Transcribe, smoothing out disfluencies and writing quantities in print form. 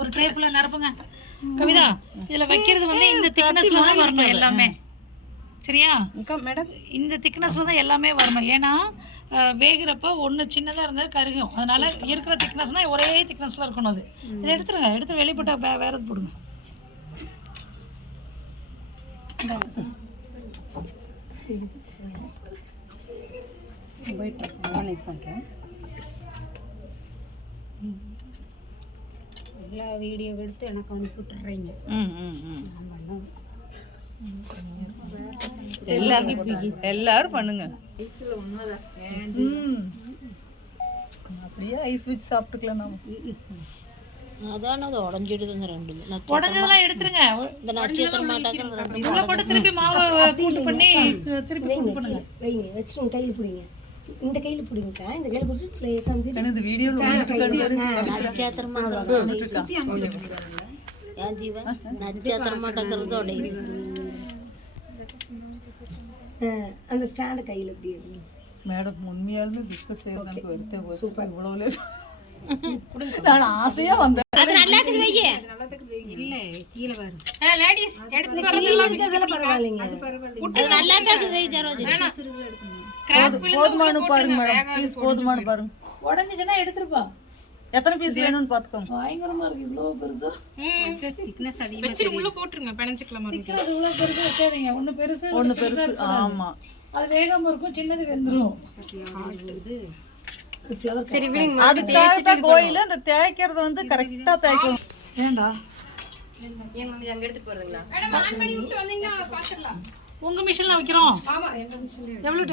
ஒரு ட்ரே ஃபுல்லா நிரப்புங்க. கவிதா, இதுல வைக்கிறது வந்து இந்த திக்னஸ்ல தான் வரணும் எல்லாமே. சரியா மேடம்? இந்த திக்னஸ்ல தான் எல்லாமே வரணும். ஏன்னா வேகிறப்ப ஒன்று சின்னதாக இருந்தால் கருகும். அதனால இருக்கிற திக்னஸ்னால் ஒரே திக்னஸில் இருக்கணும். அது இதை எடுத்துருங்க. எடுத்து வெளிப்பட்ட வேறு போடுங்க. எல்லா வீடியோ எடுத்து எனக்கு அனுப்பிட்டுறீங்க. எல்லாரும் பண்ணுங்க. அப்படியே ஐஸ் வச்சு சாப்பிட்டுக்கலாம். நாம அதான அது உடஞ்சிடுதுங்க. ரெண்டு உடஞ்சதெல்லாம் எடுத்துருங்க. இந்த நட்சத்திரம் மாட்டாங்க உள்ள போட்டு திருப்பி மாவை கூட்டு பண்ணி திருப்பி கூட்டு பண்ணுங்க. வைங்க, வச்சுட்டு கையில் பிடிங்க. இந்த கையில் பிடிங்கக்கா. இந்த கையில் பிடிச்சி லேசாக இந்த வீடியோ நட்சத்திரம் ஏன் ஜீவன் நட்சத்திரம் மாட்டேங்கிறது உடையுது. அந்த ஸ்டாண்டு கையில் எப்படி இருக்கு மேடம்? உண்மையாலுமே பிஸ்கட் செய்யறது வருத்தே போச்சு. இவ்வளவு நான் ஆசையா வந்தேன். அது நல்லா இருக்குது. வையே இல்ல கீழே வரும். லேடீஸ் எடுத்து வரதெல்லாம் பரவாயில்லைங்க. அது நல்லா இருக்குது. ஜரோஜி போதுமானு பாருங்க மேடம், ப்ளீஸ் போதுமானு பாருங்க. உடஞ்சிச்சுன்னா எடுத்துருப்பா. எத்தனை பீஸ் வேணும்னு பாத்துக்கோங்க. பயங்கரமா இருக்கு. இவ்வளவு பெருசா திக்னஸ் அதிகமா வச்சு உள்ள போட்டுருங்க. பெனஞ்சிக்கலாம். திக்னஸ் இவ்வளவு பெருசா வச்சாதீங்க. ஒண்ணு பெருசு. ஆமா, அது வேகாம இருக்கும். சின்னது வெந்துரும். சரி விடுங்க. அதுக்காக தான் கோயில அந்த தேய்க்கிறது வந்து கரெக்டா தேய்க்கணும். ஏண்டா ஏங்க அங்க எடுத்து போறதுங்களா? உங்க மிஷின்ல வைக்கிறோம். எவ்வளவு